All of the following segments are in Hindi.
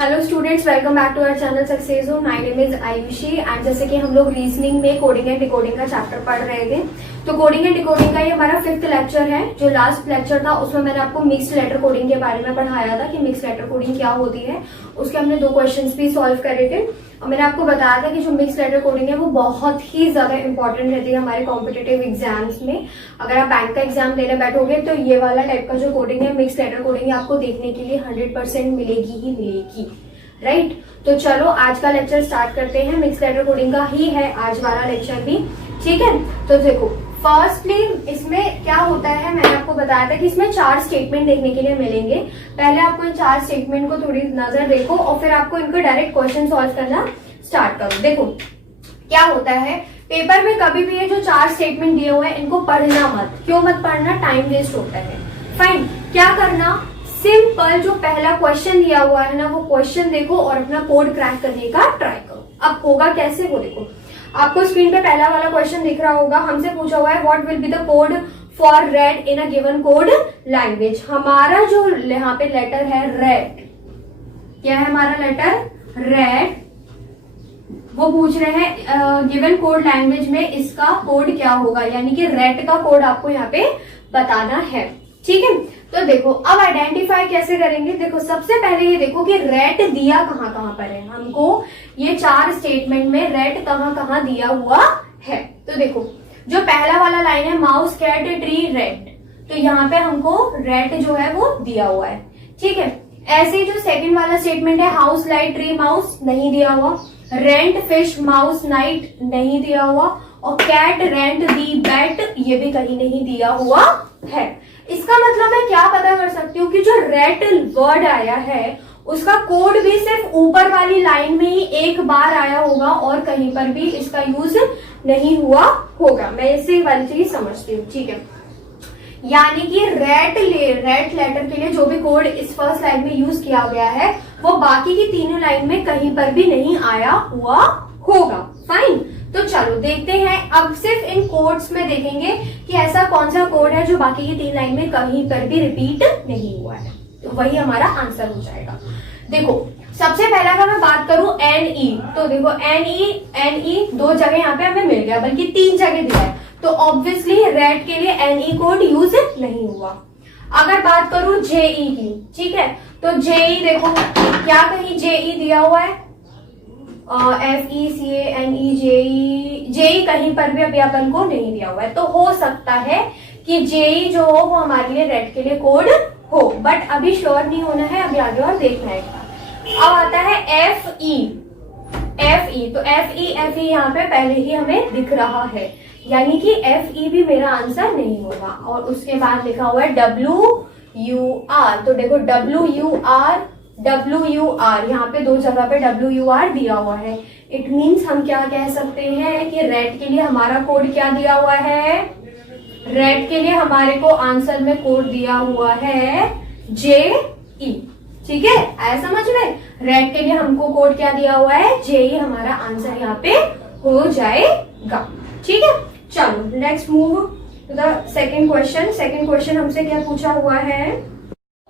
Hello students, welcome back to our channel success home. My name is Ayushi and जैसे कि हम लोग रीजनिंग में कोडिंग एंड डिकोडिंग का चैप्टर पढ़ रहे थे, तो कोडिंग एंड डिकोडिंग का ये हमारा 5th लेक्चर है। जो लास्ट लेक्चर था उसमें मैंने आपको मिक्स्ड लेटर कोडिंग के बारे में पढ़ाया था कि मिक्स्ड लेटर कोडिंग क्या होती है। उसके हमने 2 क्वेश्चंस भी सॉल्व करे थे और मैंने आपको बताया था कि जो मिक्स्ड लेटर कोडिंग है वो बहुत ही ज्यादा इंपॉर्टेंट रहती है हमारे कॉम्पिटेटिव एग्जाम्स में। अगर आप बैंक का एग्जाम देने बैठोगे तो ये वाला टाइप का जो कोडिंग है, मिक्स्ड लेटर कोडिंग है, आपको देखने के लिए 100% मिलेगी ही मिलेगी। राइट तो चलो आज का लेक्चर स्टार्ट करते हैं। मिक्स्ड लेटर कोडिंग का ही है आज वाला लेक्चर भी, ठीक है। तो देखो, फर्स्टली इसमें क्या होता है, मैंने आपको बताया था कि इसमें 4 स्टेटमेंट देखने के लिए मिलेंगे। पहले आपको इन 4 स्टेटमेंट को थोड़ी नजर देखो और फिर आपको इनको डायरेक्ट क्वेश्चन सॉल्व करना स्टार्ट करो। देखो क्या होता है, पेपर में कभी भी ये जो 4 स्टेटमेंट दिए हुए हैं इनको पढ़ना मत। क्यों मत पढ़ना? टाइम वेस्ट होता है। फाइन, क्या करना, सिंपल जो पहला क्वेश्चन दिया हुआ है ना वो क्वेश्चन देखो और अपना कोड क्रैक करने का ट्राई करो। अब होगा कैसे वो देखो, आपको स्क्रीन पे पहला वाला क्वेश्चन दिख रहा होगा। हमसे पूछा हुआ है what will be the code for red in a given code language. हमारा जो यहाँ पे लेटर है रेड, क्या है हमारा लेटर रेड, वो पूछ रहे हैं गिवन कोड लैंग्वेज में इसका कोड क्या होगा, यानी कि रेड का कोड आपको यहाँ पे बताना है, ठीक है। तो देखो अब आइडेंटिफाई कैसे करेंगे। देखो सबसे पहले ये देखो कि रेट दिया कहाँ कहाँ पर है हमको। ये 4 स्टेटमेंट में रेट कहाँ कहाँ दिया हुआ है। तो देखो जो पहला वाला लाइन है माउस कैट ट्री रेट, तो यहाँ पे हमको रेट जो है वो दिया हुआ है, ठीक है। ऐसे ही जो सेकंड वाला स्टेटमेंट है हाउस लाइट ट्री माउस, नहीं दिया हुआ। रेंट फिश माउस नाइट, नहीं दिया हुआ। और कैट रेंट दी बैट, ये भी कहीं नहीं दिया हुआ है। इसका मतलब मैं क्या पता कर सकती हूँ कि जो रेट वर्ड आया है उसका कोड भी सिर्फ ऊपर वाली लाइन में ही एक बार आया होगा और कहीं पर भी इसका यूज नहीं हुआ होगा। मैं इसी वाली चीज समझती हूँ, ठीक है। यानी कि रेट लेटर के लिए जो भी कोड इस फर्स्ट लाइन में यूज किया गया है वो बाकी की तीनों लाइन में कहीं पर भी नहीं आया हुआ होगा। फाइन, तो चलो देखते हैं। अब सिर्फ इन कोड्स में देखेंगे कि ऐसा कौन सा कोड है जो बाकी की 3 लाइन में कहीं पर भी रिपीट नहीं हुआ है, तो वही हमारा आंसर हो जाएगा। देखो सबसे पहला अगर मैं बात करूं NE, तो देखो NE 2 जगह यहाँ पे हमें मिल गया, बल्कि 3 जगह दिया है, तो ऑब्वियसली रेड के लिए NE कोड यूज नहीं हुआ। अगर बात करूं JE की, ठीक है, तो JE देखो क्या कहीं JE दिया हुआ है, FECANE जेई कहीं पर भी अभी अपन को नहीं दिया हुआ है। तो हो सकता है कि जेई जो हो वो हमारे लिए रेड के लिए कोड हो, बट अभी श्योर नहीं होना है, अभी आगे और देखना है। अब आता है FE, तो FE यहाँ पे पहले ही हमें दिख रहा है, यानी कि FE भी मेरा आंसर नहीं होगा। और उसके बाद लिखा हुआ है WUR, तो देखो WUR यहाँ पे 2 जगह पे WUR दिया हुआ है। इट मीन्स हम क्या कह सकते हैं कि रेड के लिए हमारा कोड क्या दिया हुआ है, रेड के लिए हमारे को आंसर में कोड दिया हुआ है JE, ठीक है। आया समझ में, रेड के लिए हमको कोड क्या दिया हुआ है JE, हमारा आंसर यहाँ पे हो जाएगा, ठीक है। चलो next move to the second question. Second question हमसे क्या पूछा हुआ है,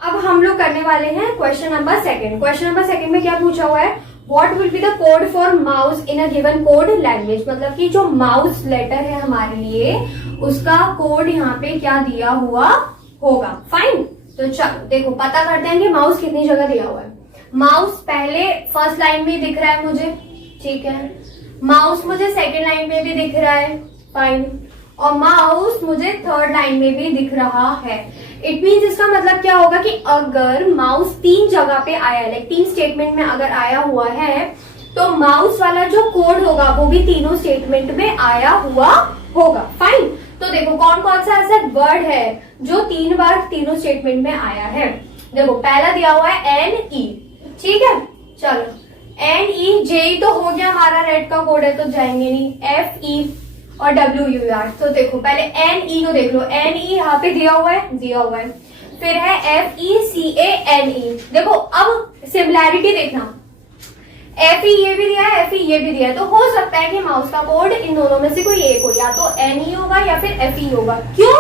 अब हम लोग करने वाले हैं क्वेश्चन नंबर 2। क्वेश्चन नंबर 2 में क्या पूछा हुआ है, what will be the code for mouse in a given code language. मतलब कि जो माउस लेटर है हमारे लिए उसका कोड यहाँ पे क्या दिया हुआ होगा। फाइन, तो चलो देखो पता करते हैं कि माउस कितनी जगह दिया हुआ है। माउस पहले फर्स्ट लाइन में दिख रहा है मुझे, ठीक है। माउस मुझे सेकेंड लाइन में भी दिख रहा है, फाइन। और माउस मुझे थर्ड लाइन में भी दिख रहा है। इट मीन्स इसका मतलब क्या होगा कि अगर माउस 3 जगह पे आया है, लाइक 3 स्टेटमेंट में अगर आया हुआ है, तो माउस वाला जो कोड होगा वो भी तीनों स्टेटमेंट में आया हुआ होगा। फाइन, तो देखो कौन कौन सा ऐसा वर्ड है जो 3 बार तीनों स्टेटमेंट में आया है। देखो पहला दिया हुआ है NE, ठीक है। चलो NE, JE तो हो गया, हमारा रेड का कोड है तो जाएंगे नहीं। FE और WUR, तो देखो पहले NE को देख लो, NE यहाँ पे दिया हुआ है, फिर है FECANE। देखो अब सिमिलैरिटी देखना, FE ये भी दिया है, FE ये भी दिया है, तो हो सकता है कि माउस का कोड इन दोनों में से कोई एक हो, या तो NE होगा या फिर FE होगा। क्यों?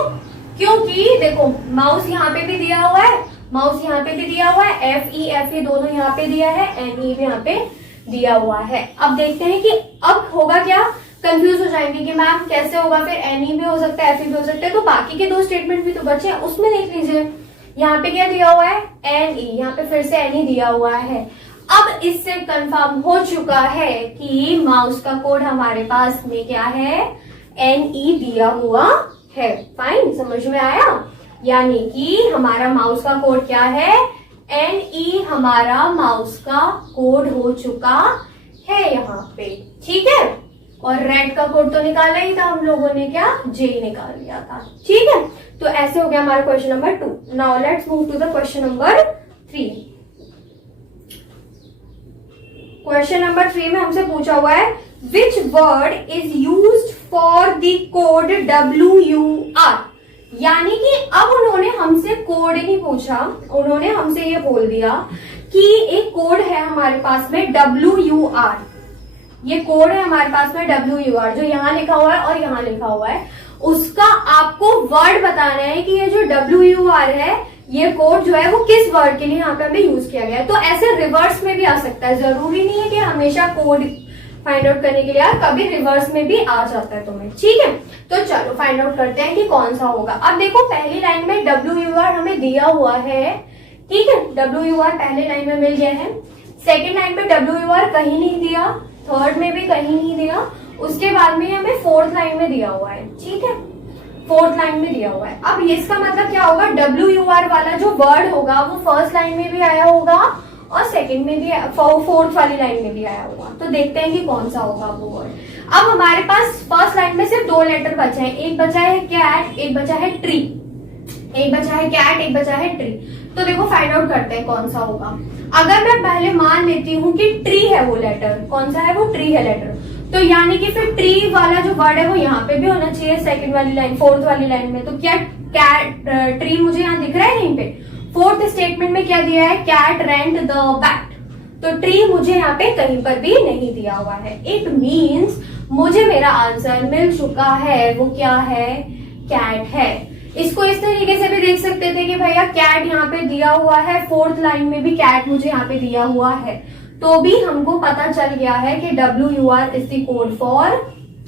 क्योंकि देखो माउस यहाँ पे भी दिया हुआ है माउस यहाँ पे भी दिया हुआ है, FE दोनों यहाँ पे दिया है, NE भी यहाँ पे दिया हुआ है। अब देखते हैं कि अब होगा क्या, कंफ्यूज हो जाएंगे कि मैम कैसे होगा, फिर NE भी हो सकता है, FE भी हो सकता है, तो बाकी के दो स्टेटमेंट भी तो बचे हैं, उसमें देख लीजिए। यहाँ पे क्या दिया हुआ है, NE, यहाँ पे फिर से NE दिया हुआ है। अब इससे कंफर्म हो चुका है कि माउस का कोड हमारे पास में क्या है, NE दिया हुआ है। फाइन, समझ में आया? यानी कि हमारा माउस का कोड क्या है, NE हमारा माउस का कोड हो चुका है यहाँ पे। ठीक है, और रेड का कोड तो निकाला ही था हम लोगों ने, क्या J निकाल लिया था। ठीक है, तो ऐसे हो गया हमारा question number 2। Now let's move to the question number 3। Question number 3 में हमसे पूछा हुआ है which word is used for the code WUR। यानी कि अब उन्होंने हमसे कोड नहीं पूछा, उन्होंने हमसे ये बोल दिया कि एक कोड है हमारे पास में WUR, ये कोड है हमारे पास में WUR, जो यहाँ लिखा हुआ है और यहाँ लिखा हुआ है, उसका आपको वर्ड बताना है कि ये जो WUR है, ये कोड जो है वो किस वर्ड के लिए यहाँ पे हमें यूज किया गया है। तो ऐसे रिवर्स में भी आ सकता है, जरूरी नहीं है कि हमेशा कोड फाइंड आउट करने के लिए, कभी रिवर्स में भी आ जाता है तुम्हें। ठीक है, तो चलो फाइंड आउट करते हैं कि कौन सा होगा। अब देखो पहली लाइन में WUR हमें दिया हुआ है, ठीक है, WUR पहले लाइन में मिल गया है। सेकेंड लाइन में WUR कहीं नहीं दिया, थर्ड में भी कहीं नहीं दिया, उसके बाद में हमें फोर्थ लाइन में दिया हुआ है। ठीक है, फोर्थ लाइन में दिया हुआ है। अब इसका मतलब क्या होगा, WUR वाला जो वर्ड होगा वो फर्स्ट लाइन में भी आया होगा और सेकंड में भी, फोर्थ वाली लाइन में भी आया होगा। तो देखते हैं कि कौन सा होगा वो वर्ड। अब हमारे पास फर्स्ट लाइन में सिर्फ दो लेटर बचे हैं, एक बचा है कैट, एक बचा है ट्री, एक बचा है कैट, एक बचा है ट्री। तो देखो फाइंड आउट करते हैं कौन सा होगा। अगर मैं पहले मान लेती हूँ कि ट्री है वो लेटर, कौन सा है वो, ट्री है लेटर, तो यानी कि फिर ट्री वाला जो वर्ड है वो यहाँ पे भी होना चाहिए, सेकंड वाली लाइन, फोर्थ वाली लाइन में। तो क्या कैट ट्री मुझे यहाँ दिख रहा है यहीं पे। फोर्थ स्टेटमेंट में क्या दिया है, कैट रेंट द बैट, तो ट्री मुझे यहाँ पे कहीं पर भी नहीं दिया हुआ है। इट मीन्स मुझे मेरा आंसर मिल चुका है, वो क्या है, कैट है। इसको इस तरीके से भी देख सकते थे कि भैया कैट यहाँ पे दिया हुआ है, फोर्थ लाइन में भी कैट मुझे यहाँ पे दिया हुआ है, तो भी हमको पता चल गया है कि WUR is the code for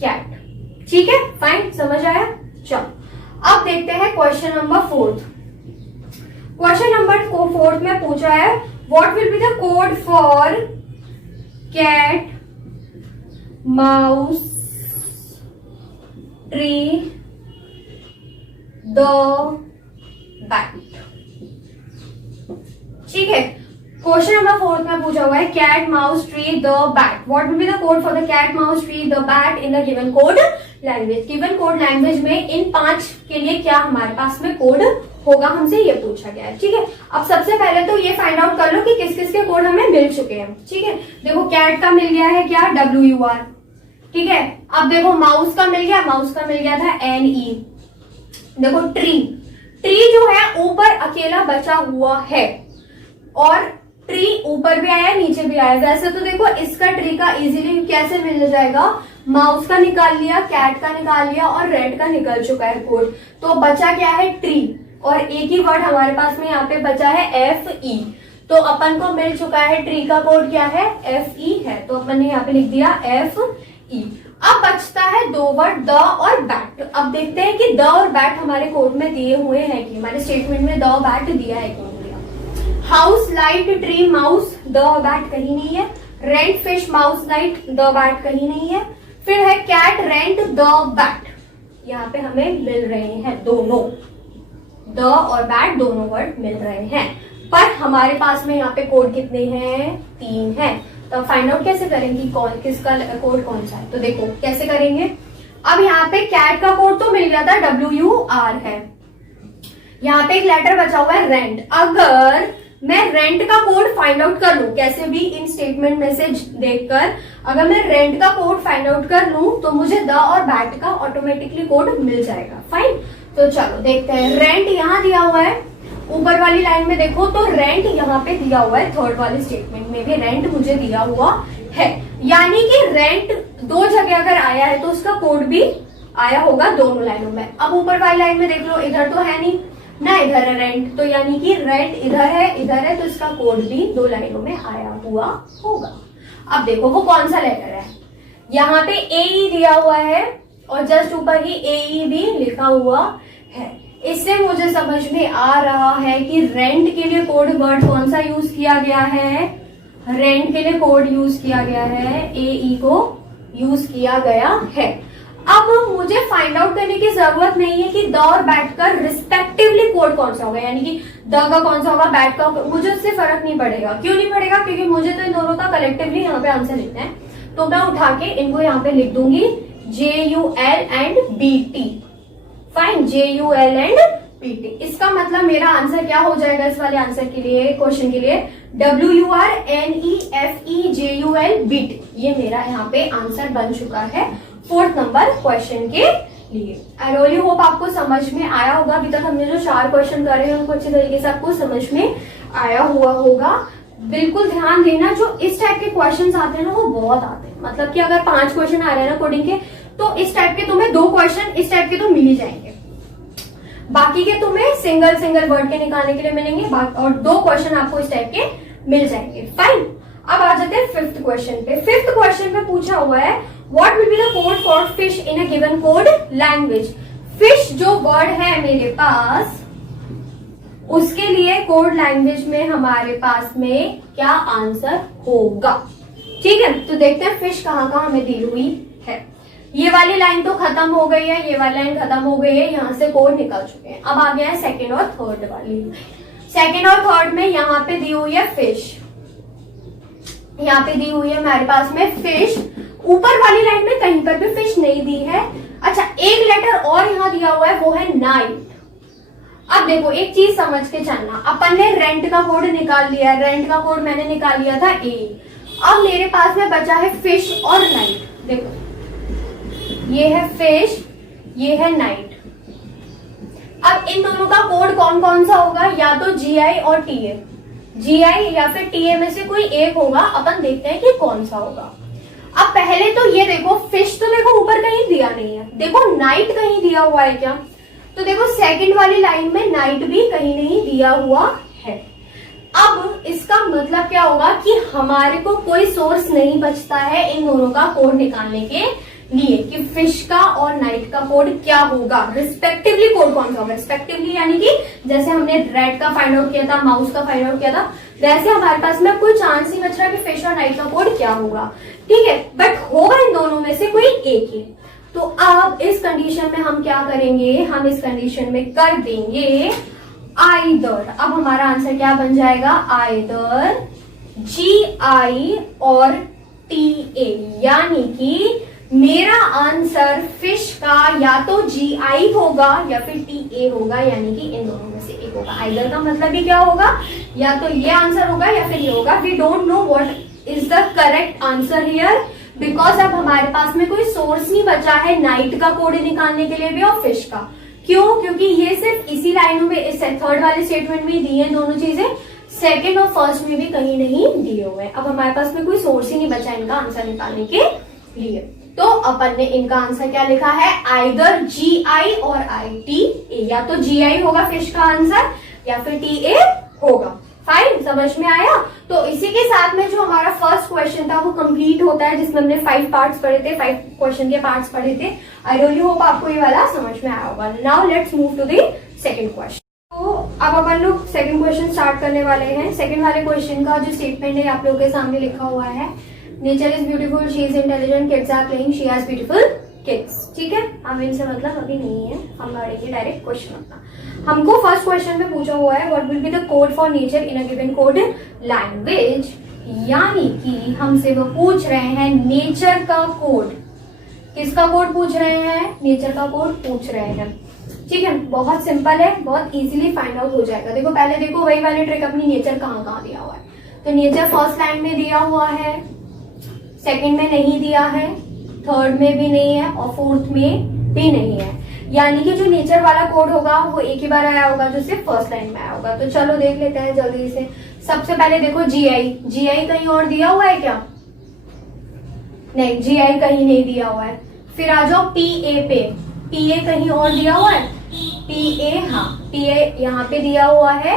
cat. ठीक है, फाइन, समझ आया। चलो अब देखते हैं क्वेश्चन नंबर 4। क्वेश्चन नंबर 4 में पूछा है what will be the code for cat, mouse, tree, the bat. ठीक है, क्वेश्चन नंबर 4 में पूछा हुआ है cat, mouse, tree, the bat, what will be the code for the cat, mouse, tree, the bat in the given code language. Given code language में इन 5 के लिए क्या हमारे पास में कोड होगा, हमसे ये पूछा गया है। ठीक है, अब सबसे पहले तो ये फाइंड आउट कर लो कि किस किस के कोड हमें मिल चुके हैं। ठीक है, देखो कैट का मिल गया है क्या, WUR। ठीक है, अब देखो माउस का मिल गया, माउस का मिल गया था NE। देखो ट्री, ट्री जो है ऊपर अकेला बचा हुआ है, और ट्री ऊपर भी आया नीचे भी आया। वैसे तो देखो इसका ट्री का इजीली कैसे मिल जाएगा, माउस का निकाल लिया, कैट का निकाल लिया और रेड का निकल चुका है कोड, तो बचा क्या है, ट्री, और एक ही वर्ड हमारे पास में यहाँ पे बचा है FE। तो अपन को मिल चुका है ट्री का कोड क्या है, FE है, तो अपन ने यहाँ पे लिख दिया FE। अब बचता है दो वर्ड द और बैट। अब देखते हैं कि द और बैट हमारे कोड में दिए हुए हैं कि, हमारे स्टेटमेंट में द बैट दिया है कि नहीं दिया। House, light, tree, mouse, the bat कहीं नहीं है। Rent, fish, mouse, light, the bat कहीं नहीं है। फिर है कैट, रेंट, द बैट, यहाँ पे हमें मिल रहे हैं दोनों, द और बैट दोनों वर्ड मिल रहे हैं, पर हमारे पास में यहाँ पे कोड कितने हैं, 3 हैं। तो फाइंड आउट कैसे करेंगे कौन किसका कोड कौन सा है, तो देखो कैसे करेंगे। अब यहाँ पे कैट का कोड तो मिल गया था, WUR है। यहाँ पे एक लेटर बचा हुआ है रेंट। अगर मैं रेंट का कोड फाइंड आउट कर लूं, कैसे भी इन स्टेटमेंट में से देखकर, अगर मैं रेंट का कोड फाइंड आउट कर लूं तो मुझे द और बैट का ऑटोमेटिकली कोड मिल जाएगा। फाइन, तो चलो देखते हैं। रेंट यहाँ दिया हुआ है, ऊपर वाली लाइन में देखो तो रेंट यहाँ पे दिया हुआ है, थर्ड वाली स्टेटमेंट में भी रेंट मुझे दिया हुआ है, यानी कि रेंट 2 जगह अगर आया है तो उसका कोड भी आया होगा दोनों लाइनों में। अब ऊपर वाली लाइन में देख लो, इधर तो है नहीं, ना इधर है रेंट, तो यानी कि रेंट इधर है, तो इसका कोड भी 2 लाइनों में आया हुआ होगा। अब देखो वो कौन सा लेटर है, यहाँ पे AE दिया हुआ है और जस्ट ऊपर ही AE भी लिखा हुआ है। इससे मुझे समझ में आ रहा है कि रेंट के लिए कोड वर्ड कौन सा यूज किया गया है, रेंट के लिए कोड यूज किया गया है, AE को यूज किया गया है। अब मुझे फाइंड आउट करने की जरूरत नहीं है कि द और बैट का रिस्पेक्टिवली कोड कौन सा होगा, यानी कि द का कौन सा होगा, बैट का, मुझे उससे फर्क नहीं पड़ेगा। क्यों नहीं पड़ेगा, क्योंकि मुझे तो इन दोनों का कलेक्टिवली यहाँ पे आंसर लिखना है। तो मैं उठा के इनको यहाँ पे लिख दूंगी JUL and BT। Fine, JUL and BT। इसका मतलब मेरा आंसर क्या हो जाएगा इस वाले आंसर के लिए, क्वेश्चन के लिए, WURNEFEJUL BT। ये मेरा यहाँ पे आंसर बन चुका है 4th नंबर क्वेश्चन के लिए। आई रियली होप आपको समझ में आया होगा। अभी तक हमने जो 4 क्वेश्चन करे हैं उनको अच्छे तरीके से आपको समझ में आया हुआ होगा। बिल्कुल ध्यान देना, जो इस टाइप के क्वेश्चंस आते हैं ना वो बहुत आते हैं। मतलब कि अगर 5 क्वेश्चन आ रहे हैं ना कोडिंग के, तो इस टाइप के तुम्हें 2 क्वेश्चन इस टाइप के तो मिल ही जाएंगे, बाकी के तुम्हें सिंगल वर्ड के निकालने के लिए मिलेंगे, और 2 क्वेश्चन आपको इस टाइप के मिल जाएंगे। फाइन, अब आ जाते हैं 5th क्वेश्चन पे। 5th क्वेश्चन पे पूछा हुआ है what will be the code for fish in a given code language. Fish जो वर्ड है मेरे पास, उसके लिए कोड लैंग्वेज में हमारे पास में क्या आंसर होगा। ठीक है, तो देखते हैं फिश कहाँ कहाँ हमें दी हुई है। ये वाली लाइन तो खत्म हो गई है, ये वाली लाइन खत्म हो गई है, यहाँ से कोड निकल चुके हैं। अब आ गया है 2nd और 3rd वाली। 2nd और 3rd में यहाँ पे दी हुई है फिश, यहाँ पे दी हुई है हमारे पास में फिश। ऊपर वाली लाइन में कहीं पर भी फिश नहीं दी है। अच्छा, एक लेटर और यहाँ दिया हुआ है, वो है नाइट। अब देखो एक चीज समझ के चलना, अपन ने रेंट का कोड निकाल लिया, रेंट का कोड मैंने निकाल लिया था A। अब मेरे पास में बचा है फिश और नाइट। देखो ये है फिश, ये है नाइट। अब इन दोनों का कोड कौन कौन सा होगा, या तो GI और TA, GI या फिर TA में से कोई एक होगा। अपन देखते हैं कि कौन सा होगा। अब पहले तो ये देखो, फिश तो देखो ऊपर कहीं दिया नहीं है, देखो नाइट कहीं दिया हुआ है क्या, तो देखो 2nd वाली लाइन में नाइट भी कहीं नहीं दिया हुआ है। अब इसका मतलब क्या होगा कि हमारे को कोई सोर्स नहीं बचता है इन दोनों का कोड निकालने के लिए, कि फिश का और नाइट का कोड क्या होगा, रिस्पेक्टिवली कोड कौन सा होगा। रिस्पेक्टिवली यानी कि जैसे हमने रेड का फाइंड आउट किया था, माउस का फाइंड आउट किया था, वैसे हमारे पास में कोई चांस नहीं बच रहा कि फिश और नाइट का कोड क्या होगा। ठीक है, बट होगा इन दोनों में से कोई एक ही। तो अब इस कंडीशन में हम क्या करेंगे, हम इस कंडीशन में कर देंगे आइदर। अब हमारा आंसर क्या बन जाएगा, आइदर GI और TA, यानी कि मेरा आंसर फिश का या तो GI होगा या फिर TA होगा, यानी कि इन दोनों में से एक होगा। आइदर का मतलब भी क्या होगा, या तो ये आंसर होगा या फिर ये होगा। We don't know what is the correct answer here, because अब हमारे पास में कोई सोर्स नहीं बचा है नाइट का कोड निकालने के लिए भी और फिश का। क्यों, क्योंकि ये सिर्फ इसी लाइनों में, इस 3rd वाले स्टेटमेंट में दी है दोनों चीजें, 2nd और 1st में भी कहीं नहीं दिए हुए हैं। अब हमारे पास में कोई सोर्स ही नहीं बचा इनका आंसर निकालने के लिए, तो अपन ने इनका आंसर क्या लिखा है, आइदर GI और TA, या तो GI होगा फिश का आंसर या फिर TA होगा। फाइन, समझ में आया। तो इसी के साथ में जो हमारा फर्स्ट क्वेश्चन था वो कंप्लीट होता है, जिसमें हमने 5 पार्ट्स पढ़े थे, 5 क्वेश्चन के पार्ट्स पढ़े थे। आई रियली होप आपको ये वाला समझ में आया होगा। Now let's move to the 2nd question. तो अब अपन लोग 2nd क्वेश्चन स्टार्ट करने वाले हैं। 2nd वाले क्वेश्चन का जो स्टेटमेंट है आप लोगों के सामने लिखा हुआ है, nature is beautiful, she is intelligent, kids are playing, she has beautiful kids. ठीक है, हम इनसे मतलब अभी नहीं है, हम पढ़ेंगे डायरेक्ट क्वेश्चन अपना। हमको फर्स्ट क्वेश्चन में पूछा हुआ है what will be the code for nature in a given code language, यानी कि हमसे वो पूछ रहे हैं नेचर का कोड। किसका कोड पूछ रहे हैं, नेचर का कोड पूछ रहे हैं। ठीक है, बहुत सिंपल है, बहुत इजीली फाइंड आउट हो जाएगा। देखो पहले देखो वही वाली ट्रिक, अपनी नेचर कहाँ कहाँ दिया हुआ है। तो नेचर फर्स्ट लाइन में दिया हुआ है, 2nd में नहीं दिया है, 3rd में भी नहीं है और 4th में भी नहीं है, यानी कि जो नेचर वाला कोड होगा वो एक ही बार आया होगा जो सिर्फ फर्स्ट लाइन में आया होगा। तो चलो देख लेते हैं जल्दी से। सबसे पहले देखो GI कहीं और दिया हुआ है क्या, नहीं, GI कहीं नहीं दिया हुआ है। फिर आ जाओ PA पे, PA कहीं और दिया हुआ है, पी ए, हाँ पी ए यहाँ पे दिया हुआ है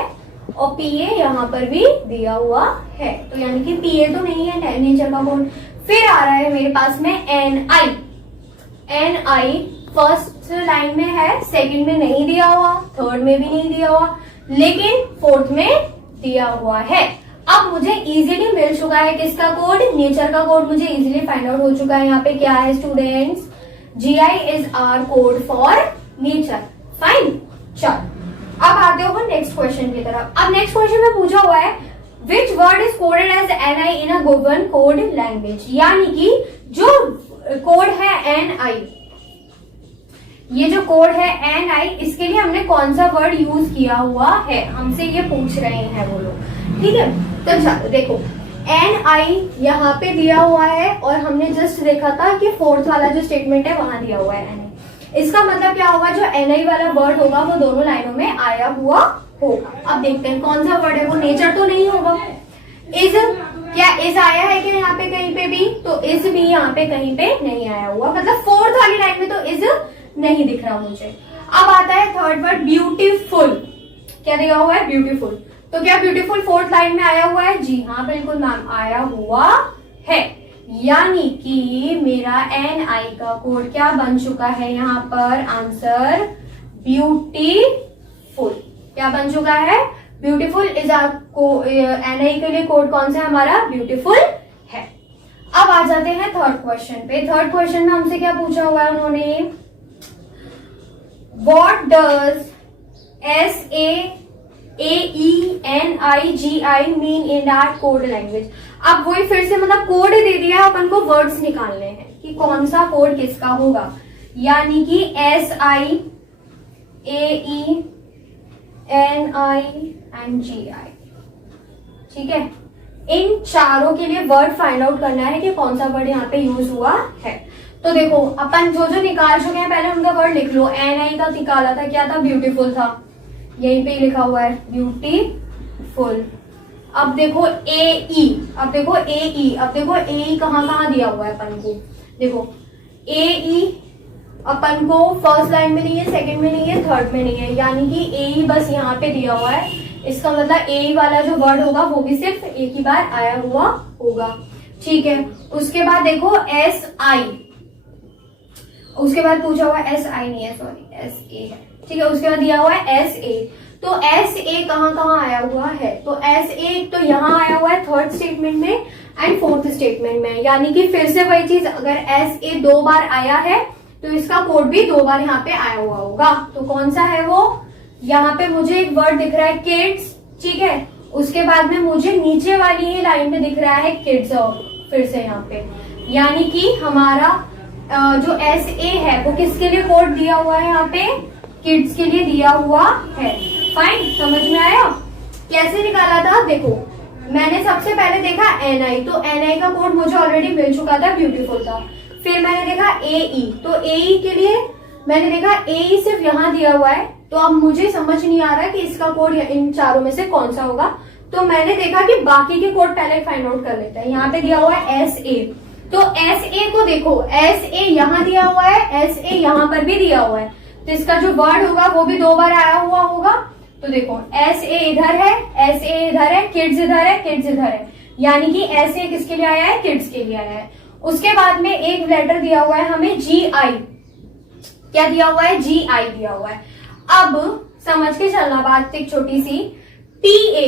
और पी ए यहाँ पर भी दिया हुआ है, तो यानी कि पी ए तो नहीं है नेचर का कोड। फिर आ रहा है मेरे पास में एन आई। एन आई फर्स्ट लाइन में है, सेकंड में नहीं दिया हुआ, थर्ड में भी नहीं दिया हुआ, लेकिन फोर्थ में दिया हुआ है। अब मुझे इजीली मिल चुका है किसका कोड, नेचर का कोड मुझे इजीली फाइंड आउट हो चुका है। यहाँ पे क्या है students, GI is our code for nature. Fine, चल अब आते हो नेक्स्ट क्वेश्चन की तरफ। अब नेक्स्ट क्वेश्चन में पूछा हुआ है which word is coded as NI in a given code language, यानी कि जो कोड है NI, ये जो कोड है NI, इसके लिए हमने कौन सा वर्ड यूज किया हुआ है, हमसे ये पूछ रहे हैं वो लोग। ठीक है, तो चलो देखो NI यहाँ पे दिया हुआ है और हमने जस्ट देखा था कि फोर्थ वाला जो स्टेटमेंट है वहां दिया हुआ है NI। इसका मतलब क्या होगा, जो NI वाला वर्ड होगा वो दोनों लाइनों में आया हुआ होगा। अब देखते हैं कौन सा वर्ड है, वो नेचर तो नहीं होगा। इज, क्या इज आया है क्या यहाँ पे कहीं पे भी, तो इज भी यहाँ पे कहीं पे नहीं आया हुआ, मतलब फोर्थ वाली लाइन में तो इज नहीं दिख रहा मुझे। अब आता है थर्ड वर्ड ब्यूटीफुल, क्या दिया हुआ है ब्यूटीफुल, तो क्या ब्यूटीफुल फोर्थ लाइन में आया हुआ है, जी हाँ बिल्कुल मैम आया हुआ है, यानी कि मेरा NI का कोड क्या बन चुका है यहाँ पर, आंसर ब्यूटीफुल। क्या बन चुका है, ब्यूटीफुल इज आवर NI के लिए कोड कौन सा है हमारा, ब्यूटीफुल है। अब आ जाते हैं थर्ड क्वेश्चन पे। थर्ड क्वेश्चन में हमसे क्या पूछा हुआ है उन्होंने, what does SAAENIGI mean in that code language. अब वही फिर से मतलब कोड दे दिया है, अपन को वर्ड्स निकालने हैं कि कौन सा कोड किसका होगा, यानी कि SIAENIGI। ठीक है, इन चारों के लिए वर्ड फाइंड आउट करना है कि कौन सा वर्ड यहाँ पे यूज हुआ है। तो देखो अपन जो जो निकाल चुके हैं पहले उनका वर्ड लिख लो। NI का निकाला था, क्या था, ब्यूटीफुल था, यहीं पे लिखा हुआ है ब्यूटीफुल। अब देखो AE, अब देखो AE, अब देखो AE कहाँ कहाँ दिया हुआ है अपन को, देखो AE अपन को फर्स्ट लाइन में नहीं है, सेकंड में नहीं है, थर्ड में नहीं है, यानी कि AE बस यहाँ पे दिया हुआ है। इसका मतलब AE वाला जो वर्ड होगा वो भी सिर्फ एक ही बार आया हुआ होगा। ठीक है, उसके बाद देखो SI, उसके बाद पूछा हुआ SI नहीं है, सॉरी SA है। ठीक है, उसके बाद दिया हुआ है SA, तो SA कहाँ कहाँ आया हुआ है, तो SA तो यहाँ आया हुआ है थर्ड स्टेटमेंट में एंड फोर्थ स्टेटमेंट में, यानी कि फिर से वही चीज, अगर SA 2 बार आया है तो इसका कोड भी 2 बार यहाँ पे आया हुआ होगा। तो कौन सा है वो, यहाँ पे मुझे एक वर्ड दिख रहा है किड्स, ठीक है, उसके बाद में मुझे नीचे वाली ही लाइन में दिख रहा है किड्स, फिर से यहाँ पे, यानी कि हमारा जो SA है वो किसके लिए कोड दिया हुआ है, यहाँ पे किड्स के लिए दिया हुआ है। फाइन, समझ में आया कैसे निकाला था। देखो मैंने सबसे पहले देखा NI, तो NI का कोड मुझे ऑलरेडी मिल चुका था, ब्यूटीफुल था। फिर मैंने देखा AE, तो AE के लिए मैंने देखा AE सिर्फ यहाँ दिया हुआ है, तो अब मुझे समझ नहीं आ रहा कि इसका कोड इन चारों में से कौन सा होगा, तो मैंने देखा कि बाकी के कोड पहले फाइंड आउट कर लेते हैं। यहाँ पे दिया हुआ है SA, तो SA को देखो, SA यहाँ दिया हुआ है, SA यहाँ पर भी दिया हुआ है, तो इसका जो वर्ड होगा वो भी 2 बार आया हुआ होगा। तो देखो SA इधर है, SA इधर है, किड्स इधर है, किड्स इधर है, यानी कि SA किसके लिए आया है, किड्स के लिए आया है। उसके बाद में एक लेटर दिया हुआ है हमें GI, क्या दिया हुआ है, GI दिया हुआ है। अब समझ के चलना बात एक छोटी सी, PA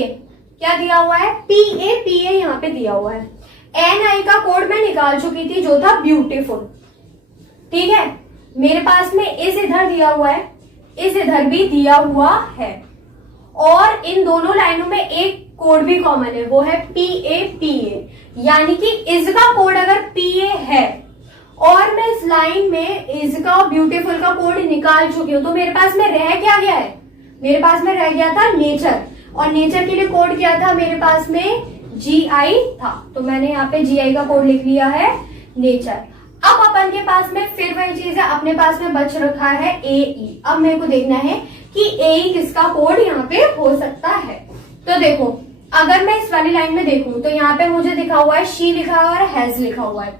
क्या दिया हुआ है, PA यहाँ पे दिया हुआ है। NI का कोड मैं निकाल चुकी थी जो था ब्यूटीफुल, ठीक है, मेरे पास में इस इधर दिया हुआ है, इस इधर भी दिया हुआ है, और इन दोनों लाइनों में एक कोड भी कॉमन है, वो है PA, यानी कि इसका कोड अगर PA है और मैं इस लाइन में इसका ब्यूटीफुल का कोड निकाल चुकी हूं, तो मेरे पास में रह क्या गया है, मेरे पास में रह गया था नेचर, और नेचर के लिए कोड क्या था, मेरे पास में GI था, तो मैंने यहाँ पे GI का कोड लिख लिया है नेचर। अब अपन के पास में फिर वही चीज है, अपने पास में बच रखा है AE। अब मेरे को देखना है कि AE किसका कोड यहाँ पे हो सकता है। तो देखो अगर मैं इस वाली लाइन में देखूं तो यहाँ पे मुझे दिखा हुआ है शी लिखा हुआ है, हैज लिखा हुआ है,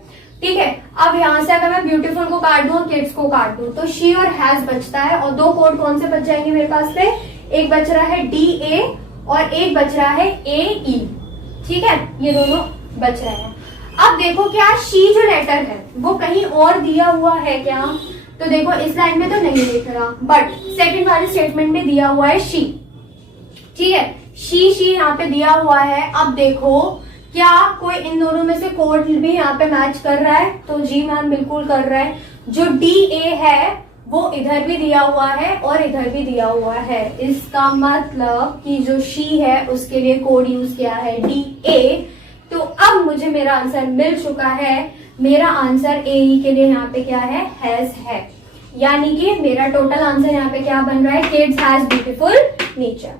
ठीक है। अब यहाँ से अगर मैं ब्यूटीफुल को काट दूं और किड्स को काट दूं तो शी और हैज बचता है, और दो कोड कौन से बच जाएंगे मेरे पास पे, एक बच रहा है DA और एक बच रहा है AE। ठीक है, ये दोनों बच रहे हैं। अब देखो क्या शी जो लेटर है वो कहीं और दिया हुआ है क्या, तो देखो इस लाइन में तो नहीं दिख रहा, बट सेकंड वाले स्टेटमेंट में दिया हुआ है शी। ठीक है, शी यहाँ पे दिया हुआ है। अब देखो क्या कोई इन दोनों में से कोड भी यहाँ पे मैच कर रहा है, तो जी मैम बिल्कुल कर रहा है। जो DA है वो इधर भी दिया हुआ है और इधर भी दिया हुआ है, इसका मतलब कि जो शी है उसके लिए कोड यूज किया है DA। तो अब मुझे मेरा आंसर मिल चुका है, मेरा आंसर AE के लिए यहाँ पे क्या है, हैज है। यानी कि मेरा टोटल आंसर यहाँ पे क्या बन रहा है, kids has beautiful nature.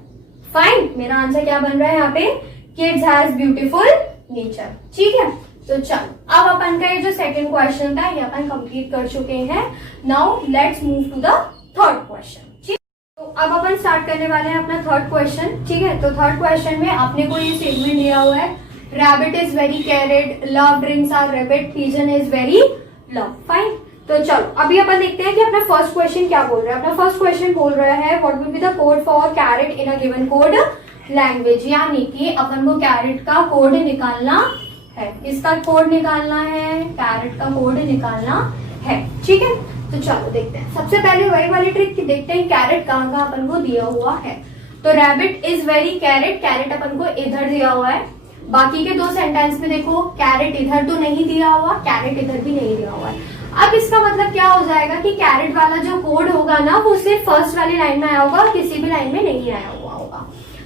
Fine, मेरा आंसर क्या बन रहा है यहाँ पे, किड्स हैज ब्यूटीफुल नेचर। ठीक है, तो चलो अब अपन का ये जो सेकंड क्वेश्चन था ये अपन कंप्लीट कर चुके हैं। Now let's move to the third question. ठीक, तो अब अपन स्टार्ट करने वाले हैं अपना थर्ड क्वेश्चन। ठीक है, तो थर्ड क्वेश्चन में आपने को ये स्टेटमेंट दिया हुआ है, rabbit is very carrot, love drinks are rabbit, pigeon is very love. Fine, तो चलो अभी अपन देखते हैं कि अपना फर्स्ट क्वेश्चन क्या बोल रहा है। अपना फर्स्ट क्वेश्चन बोल रहा है what will be the code for carrot in a given code language, यानी कि अपन को कैरेट का कोड निकालना है। इसका कोड निकालना है, कैरेट का कोड निकालना है। ठीक है, तो चलो देखते हैं। सबसे पहले वही वाली ट्रिक देखते हैं कैरेट कहाँ कहाँ अपन को दिया हुआ है। तो rabbit is very carrot, carrot अपन को इधर दिया हुआ है। बाकी के दो सेंटेंस में देखो कैरेट इधर तो नहीं दिया हुआ, कैरेट इधर भी नहीं दिया हुआ है। अब इसका मतलब क्या हो जाएगा कि कैरेट वाला जो कोड होगा ना वो सिर्फ फर्स्ट वाली लाइन में आया होगा, किसी भी लाइन में नहीं आया हुआ होगा।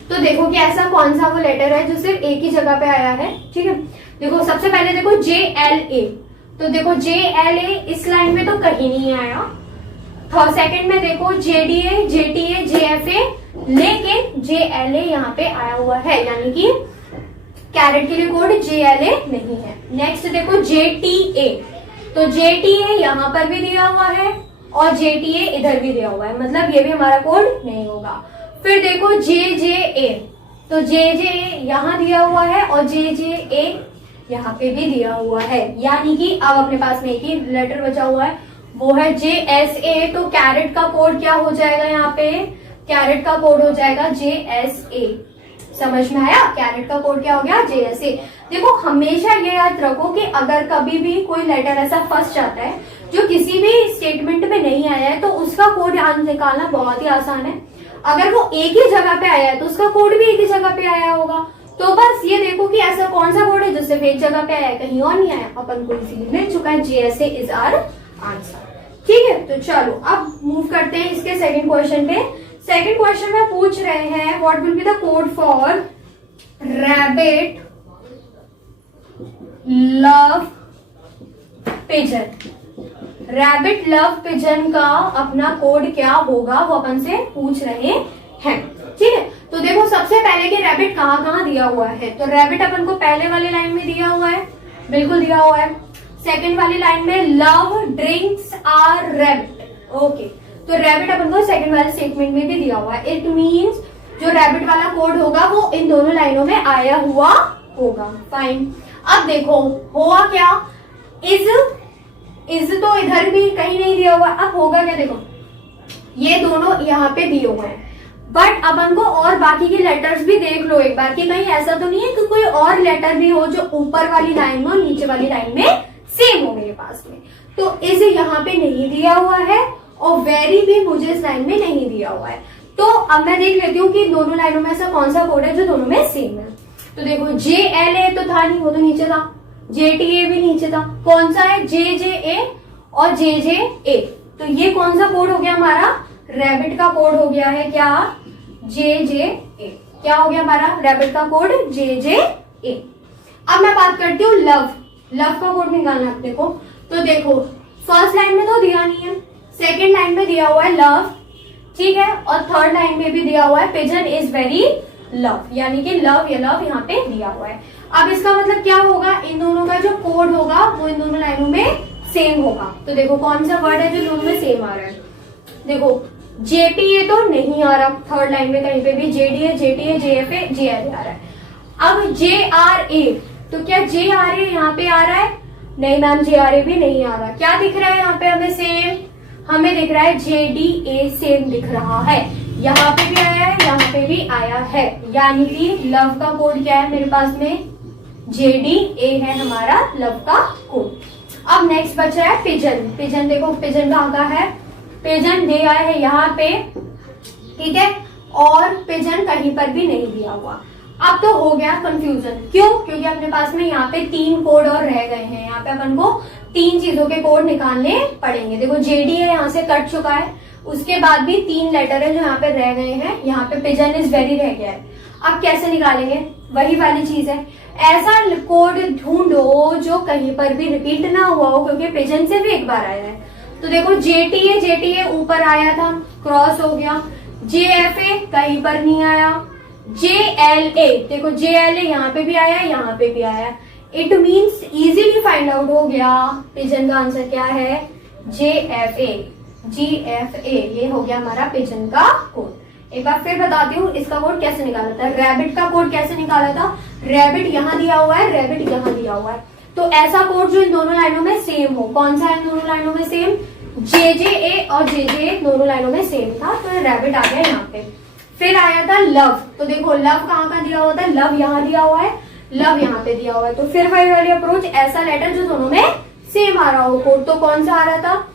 तो देखो कि ऐसा कौन सा वो लेटर है जो सिर्फ एक ही जगह पे आया है। ठीक है, देखो सबसे पहले देखो JLA, तो देखो JLA इस लाइन में तो कहीं नहीं आया। सेकंड में देखो JDA, JTA, JFA, लेकिन JLA यहाँ पे आया हुआ है, यानी कि कैरेट के लिए कोड JLA नहीं है। नेक्स्ट देखो JTA, तो JTA यहाँ पर भी दिया हुआ है और JTA इधर भी दिया हुआ है, मतलब ये भी हमारा कोड नहीं होगा। फिर देखो JJA, तो JJA यहाँ दिया हुआ है और JJA यहाँ पे भी दिया हुआ है, यानी कि अब अपने पास में एक ही लेटर बचा हुआ है, वो है JSA। तो कैरेट का कोड क्या हो जाएगा, यहाँ पे कैरेट का कोड हो जाएगा JSA। समझ में आया, कैरेट का कोड क्या हो गया, JSA। देखो हमेशा ये याद रखो कि अगर कभी भी कोई लेटर ऐसा फंस जाता है जो किसी भी स्टेटमेंट में नहीं आया है तो उसका कोड निकालना बहुत ही आसान है। अगर वो एक ही जगह पे आया है तो उसका कोड भी एक ही जगह पे आया होगा। तो बस ये देखो कि ऐसा कौन सा कोड है जो सिर्फ एक जगह पे आया है, कहीं और नहीं आया। अपन को इसीलिए मिल चुका है, JSA इज आवर आंसर। ठीक है, तो चलो अब मूव करते हैं इसके सेकंड क्वेश्चन पे। सेकंड क्वेश्चन में पूछ रहे हैं what will be the code for rabbit love pigeon. Rabbit love pigeon का अपना कोड क्या होगा वो अपन से पूछ रहे हैं। ठीक है, तो देखो सबसे पहले कि रैबिट कहाँ कहाँ दिया हुआ है। तो रैबिट अपन को पहले वाली लाइन में दिया हुआ है, बिल्कुल दिया हुआ है। सेकंड वाली लाइन में love drinks are rabbit, okay. तो रैबिट अपन को सेकंड वाले स्टेटमेंट में भी दिया हुआ है। इट मींस जो रैबिट वाला कोड होगा वो इन दोनों लाइनों में आया हुआ होगा। फाइन, अब देखो हुआ क्या, इज तो इधर भी कहीं नहीं दिया हुआ। अब होगा क्या, देखो ये दोनों यहाँ पे दिए हुए हैं, बट अपन को और बाकी के लेटर्स भी देख लो एक बार कि कहीं ऐसा तो नहीं है कि कोई और लेटर भी हो जो ऊपर वाली लाइन में और नीचे वाली लाइन में सेम हो मेरे पास में। तो इस यहाँ पे नहीं दिया हुआ है और वेरी भी मुझे इस लाइन में नहीं दिया हुआ है। तो अब मैं देख लेती हूँ कि दोनों लाइनों में ऐसा कौन सा कोड है जो दोनों में सेम है। तो देखो JLA तो था नहीं, वो तो नीचे था। JTA भी नीचे था। कौन सा है, JJA और JJA। तो ये कौन सा कोड हो गया हमारा, रैबिट का कोड हो गया है क्या, JJA। क्या हो गया हमारा रैबिट का कोड, JJA। अब मैं बात करती हूँ लव का कोड निकालना अपने को। तो देखो फर्स्ट लाइन में तो दिया नहीं है, सेकेंड लाइन में दिया हुआ है लव, ठीक है, और थर्ड लाइन में भी दिया हुआ है पिजन इज वेरी लव, यानी कि लव या लव यहाँ पे दिया हुआ है। अब इसका मतलब क्या होगा, इन दोनों का जो कोड होगा वो इन दोनों लाइनों में सेम होगा। तो देखो कौन सा वर्ड है जो दोनों में सेम आ रहा है। देखो JPA तो नहीं आ रहा थर्ड लाइन में कहीं पे भी, JDA, JTA, JFA, JLA आ रहा है। अब JRA, तो क्या JRA यहाँ पे आ रहा है, नहीं मैम JRA भी नहीं आ रहा। क्या दिख रहा है यहाँ पे हमें सेम? हमें दिख रहा है JDA सेम दिख रहा है। यहाँ पे भी आया है, यहाँ पे भी आया है, यानी कि लव का कोड क्या है मेरे पास में? JDA है हमारा लव का कोड। अब नेक्स्ट बचा है पिजन। पिजन देखो, पिजन कहाँ का है? पिजन दिया है यहाँ पे, ठीक है, और पिजन कहीं पर भी नहीं दिया हुआ। अब तो हो गया कंफ्यूजन, क्यों? क्योंकि अपने पास में यहाँ पे 3 कोड और रह गए हैं। यहाँ पे अपन को 3 चीजों के कोड निकालने पड़ेंगे। देखो JDA यहाँ से कट चुका है, उसके बाद भी 3 लेटर है जो यहाँ पे रह गए हैं। यहाँ पे पिजन इज वेरी रह गया है। अब कैसे निकालेंगे? वही वाली चीज है, ऐसा कोड ढूंढो जो कहीं पर भी रिपीट ना हुआ हो, क्योंकि पिजन से भी एक बार आया है। तो देखो JTA ऊपर आया था, क्रॉस हो गया। JFA कहीं पर नहीं आया। JLA देखो, JLA यहाँ पे भी आया, यहाँ पे भी आया। It means easily find out हो गया पिजन का आंसर क्या है? JFA। GFA ये हो गया हमारा पिजन का कोड। एक बार फिर बताती हूँ इसका कोड कैसे निकाला था। रैबिट का कोड कैसे निकाला था? रैबिट यहाँ दिया हुआ है, रैबिट यहाँ दिया हुआ है, तो ऐसा कोड जो इन दोनों लाइनों में सेम हो। कौन सा है इन दोनों लाइनों में सेम? JJA और JJA दोनों लाइनों में सेम था, तो रैबिट आ गया यहाँ पे। फिर आया था लव। तो देखो लव कहाँ का दिया हुआ था? लव यहाँ दिया हुआ है, लव यहाँ पे दिया हुआ है। तो फिर वही वाली अप्रोच, ऐसा लेटर जो दोनों में सेम आ रहा हो कोड। तो कौन सा आ रहा था?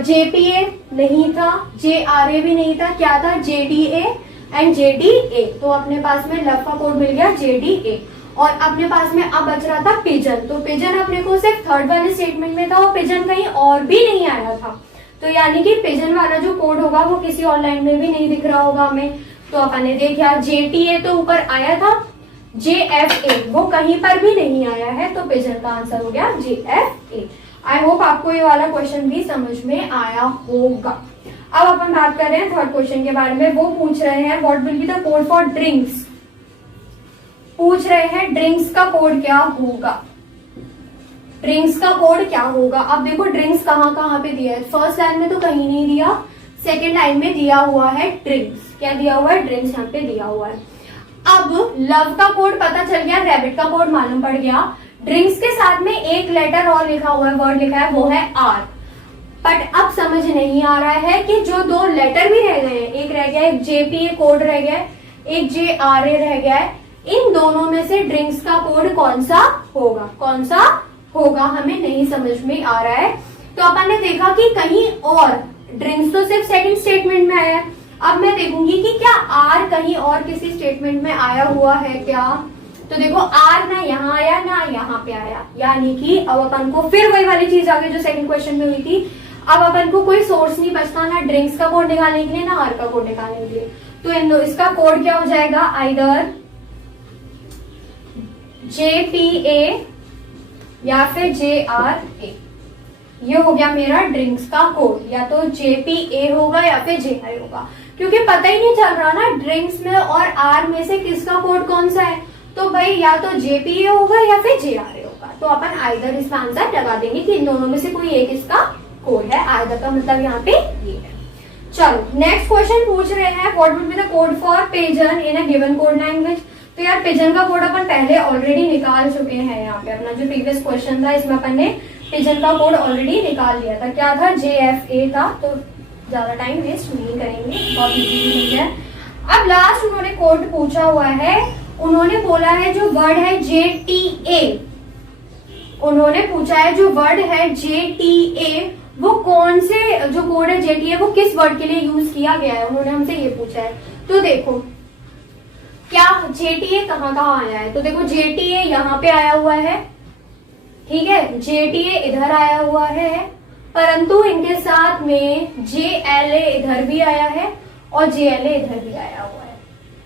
JPA नहीं था, JRA भी नहीं था, क्या था? JDA and JDA। तो अपने पास में लव का कोड मिल गया JDA, और अपने पास में अब बच रहा था पिजन। तो पिजन अपने को सिर्फ थर्ड वाले स्टेटमेंट में था, और पिजन कहीं और भी नहीं आया था। तो यानी कि पिजन वाला जो कोड होगा वो किसी और लाइन में भी नहीं दिख रहा होगा हमें। तो अपन ने देखा JTA तो ऊपर आया था, JFA वो कहीं पर भी नहीं आया है, तो पिजन का आंसर हो गया JFA। आई होप आपको ये वाला क्वेश्चन भी समझ में आया होगा। अब अपन बात कर रहे हैं थर्ड क्वेश्चन के बारे में। वो पूछ रहे हैं what will be the code for drinks. पूछ रहे हैं ड्रिंक्स का कोड क्या होगा? ड्रिंक्स का कोड क्या होगा? अब देखो ड्रिंक्स कहाँ कहाँ पे दिया है। फर्स्ट लाइन में तो कहीं नहीं दिया, सेकेंड लाइन में दिया हुआ है ड्रिंक्स। क्या दिया हुआ है? ड्रिंक्स यहाँ पे दिया हुआ है। अब लव का कोड पता चल गया, रैबिट का कोड मालूम पड़ गया। ड्रिंक्स के साथ में एक लेटर और लिखा हुआ है, वर्ड लिखा है, वो है R। बट अब समझ नहीं आ रहा है कि जो 2 लेटर भी रह गए हैं, एक रह गया, एक JPA कोड रह गया, एक JRA रह गया है, इन दोनों में से ड्रिंक्स का कोड कौन सा होगा? कौन सा होगा हमें नहीं समझ में आ रहा है। तो अपन ने देखा कि कहीं और, ड्रिंक्स तो सिर्फ सेकंड स्टेटमेंट में आया है। अब मैं देखूंगी कि क्या R कहीं और किसी स्टेटमेंट में आया हुआ है क्या? तो देखो R ना यहाँ आया ना यहाँ पे आया, यानी कि अब अपन को फिर वही वाली चीज आ गई जो सेकंड क्वेश्चन में हुई थी। अब अपन को कोई सोर्स नहीं बचता ना ड्रिंक्स का कोड निकालने के लिए ना R का कोड निकालने के लिए। तो इसका कोड क्या हो जाएगा? आइदर JPA या फिर JRA। ये हो गया मेरा ड्रिंक्स का कोड, या तो JPA होगा या फिर JRA होगा, क्योंकि पता ही नहीं चल रहा ना ड्रिंक्स में और R में से किसका कोड कौन सा है। तो भाई या तो JPA होगा या फिर JRA होगा। तो अपन आइदर इसका आंसर लगा देंगे कि इन दोनों में से कोई एक इसका कोड है। आइदर का मतलब यहाँ पे ये है। चलो नेक्स्ट क्वेश्चन पूछ रहे हैं what would be the code for pigeon in a given code language. तो यार पिजन का कोड अपन पहले ऑलरेडी निकाल चुके हैं। यहाँ पे अपना जो प्रीवियस क्वेश्चन था इसमें अपन ने पिजन का कोड ऑलरेडी निकाल लिया था। क्या था? JFA था। तो ज्यादा टाइम वेस्ट नहीं करेंगे, बहुत इजी है। अब लास्ट उन्होंने कोड पूछा हुआ है, उन्होंने बोला है जो वर्ड है JTA, उन्होंने पूछा है जो वर्ड है JTA वो कौन से, जो कोड है JTA वो किस वर्ड के लिए यूज किया गया है, उन्होंने हमसे ये पूछा है। तो देखो क्या JTA कहाँ कहाँ आया है। तो देखो JTA यहाँ पे आया हुआ है, ठीक है, JTA इधर आया हुआ है, परंतु इनके साथ में JLA इधर भी आया है और JLA इधर भी आया हुआ है।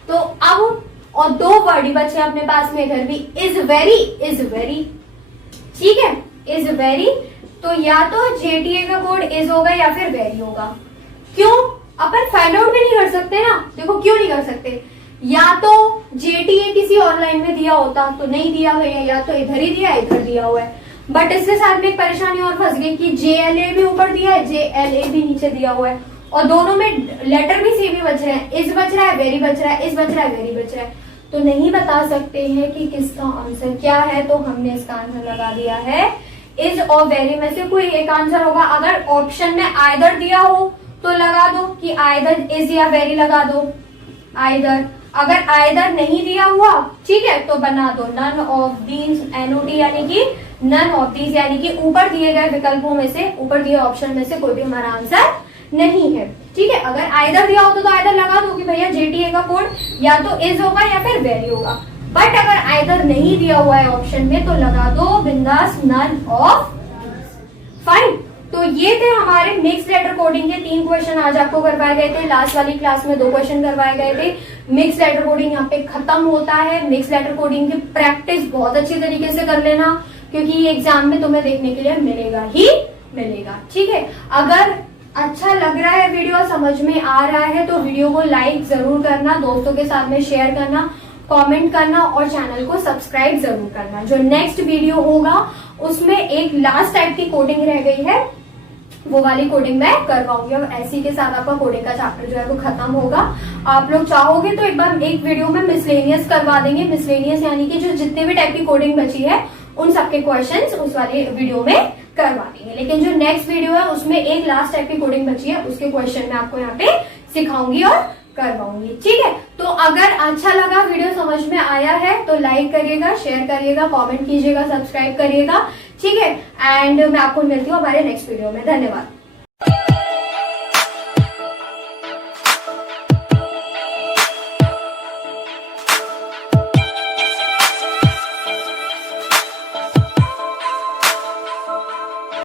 तो अब और 2 वर्ड ही बचे अपने पास में इधर भी, इज वेरी, ठीक है, इज वेरी। तो या तो JTA का कोड इज होगा या फिर वेरी होगा। क्यों? अपन फाइंड आउट भी नहीं कर सकते ना। देखो क्यों नहीं कर सकते, या तो JTA किसी और लाइन में दिया होता तो नहीं दिया हुआ है, या तो इधर ही दिया इधर दिया हुआ है। बट इसके साथ में एक परेशानी और फंस गई कि JLA भी ऊपर दिया है, JLA भी नीचे दिया हुआ है, और दोनों में लेटर भी सेम ही बच रहे हैं। इस बच रहा है, वेरी बच रहा है, इस बच रहा है, वेरी बच रहा है। तो नहीं बता सकते हैं कि किसका आंसर क्या है। तो हमने इसका आंसर लगा दिया है इज और वेरी में से कोई एक आंसर होगा। अगर ऑप्शन में आइदर दिया हो तो लगा दो कि आइदर इज या वेरी लगा दो, आइदर। अगर आइदर नहीं दिया हुआ, ठीक है, तो बना दो नन ऑफ दीज, एनओटी यानी कि नन ऑफ दीज, यानी कि ऊपर दिए गए विकल्पों में से, ऊपर दिए ऑप्शन में से कोई भी हमारा आंसर नहीं है, ठीक है। अगर आइदर दिया हो तो आइदर लगा दो कि भैया जेटीए का कोड या तो इज होगा या फिर वेरी होगा। बट अगर आइदर नहीं दिया हुआ है ऑप्शन में तो लगा दो बिंदास नन ऑफ। फाइन। तो ये थे हमारे मिक्स लेटर कोडिंग के 3 क्वेश्चन आज आपको करवाए गए थे। लास्ट वाली क्लास में 2 क्वेश्चन करवाए गए थे। मिक्स लेटर कोडिंग यहाँ पे खत्म होता है। मिक्स लेटर कोडिंग की प्रैक्टिस बहुत अच्छी तरीके से कर लेना, क्योंकि ये एग्जाम में तुम्हें देखने के लिए मिलेगा ही मिलेगा, ठीक है। अगर अच्छा लग रहा है वीडियो, समझ में आ रहा है, तो वीडियो को लाइक जरूर करना, दोस्तों के साथ में शेयर करना, कमेंट करना और चैनल को सब्सक्राइब जरूर करना। जो नेक्स्ट वीडियो होगा उसमें एक लास्ट टाइप की कोडिंग रह गई है, वो वाली कोडिंग मैं करवाऊंगी। अब ऐसी के साथ आपका कोडिंग का चैप्टर जो है वो खत्म होगा। आप लोग चाहोगे तो एक बार एक वीडियो में मिसलेनियस करवा देंगे। मिसलेनियस यानी कि जो जितने भी टाइप की कोडिंग बची है उन सबके क्वेश्चंस उस वाले वीडियो में करवा देंगे। लेकिन जो नेक्स्ट वीडियो है उसमें एक लास्ट टाइप की कोडिंग बची है, उसके क्वेश्चन मैं आपको यहाँ पे सिखाऊंगी और करवाऊंगी, ठीक है। तो अगर अच्छा लगा, वीडियो समझ में आया है तो लाइक करिएगा, शेयर करिएगा, कमेंट कीजिएगा, सब्सक्राइब करिएगा, ठीक है। एंड मैं आपको मिलती हूँ हमारे नेक्स्ट वीडियो में। धन्यवाद।